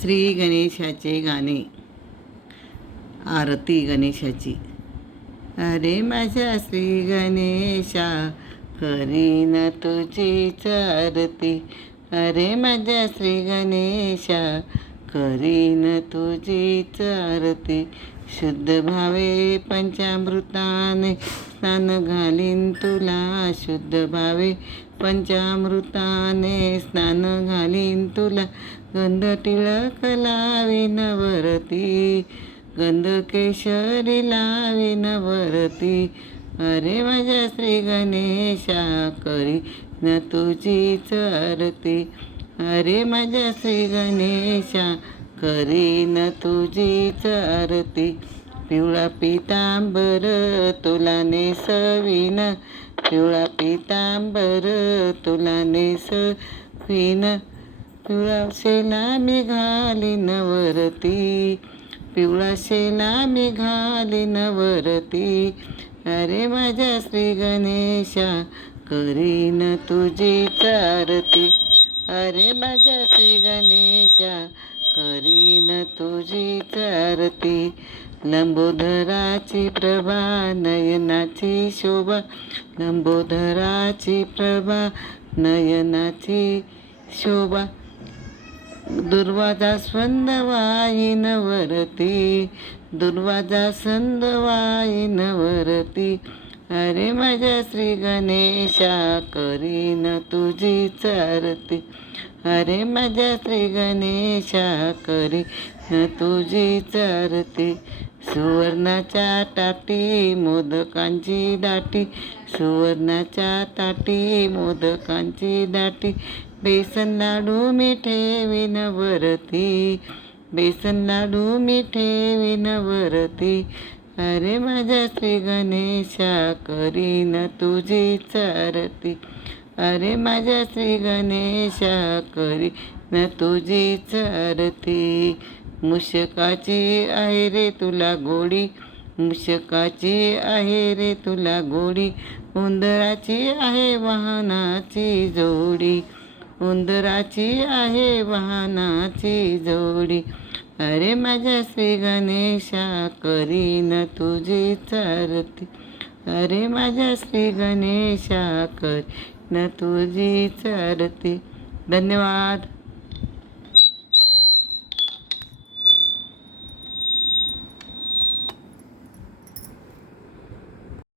श्री गणेशाचे गाणे आरती गणेशाची. अरे माझ्या श्री गणेशा करीन तुझी आरती. अरे माझ्या श्री गणेशा करीन तुझीच आरती शुद्ध भावे पंचामृताने स्नान घालीन तुला. शुद्ध भावे पंचामृताने स्नान घालीन तुला. गंध टिळक लावीन वरती. गंध केशरी लावीन वरती. अरे माझ्या श्री गणेशा करी न तुझीच आरती अरे माझ्या श्री गणेशा करीन तुझीच आरती. पिवळा पितांबर तुला नेसवीन. पिवळा पितांबर तुला नेसवीन. पिवळा शेला मी घाली नवरती पिवळा शेला मी घाली नवरती अरे माझ्या श्री गणेशा करीन तुझी चारती अरे माझ्या श्री गणेशा करीन तुझी आरती लंबोदराची प्रभा नयनाची शोभा. लंबोदराची प्रभा नयनाची शोभा. दुर्वाजा स्वंद वाईन दुर्वाजा संद वाईन अरे माझ्या श्री गणेशा करीन तुझी चारती. अरे माझ्या श्री गणेशा करी तुझी चारती. सुवर्णाच्या ताटी मोदकांची दाटी. सुवर्णाच्या ताटी मोदकांची दाटी. बेसन लाडू मिठे विनवरती वरती. बेसन लाडू मिठे विनवरती अरे माझ्या श्री गणेशा करीन तुझी चारती. अरे माझ्या श्री गणेशा करी न तुझी आरती मुशकाची आहे रे तुला गोडी मुशकाची आहे रे तुला गोडी. उंदराची आहे वाहनाची जोडी उंदराची आहे वाहनाची जोडी. अरे माझ्या श्री गणेशा करीन तुझी चारती. अरे माझ्या श्री गणेशा करीन तुझी चारती. धन्यवाद.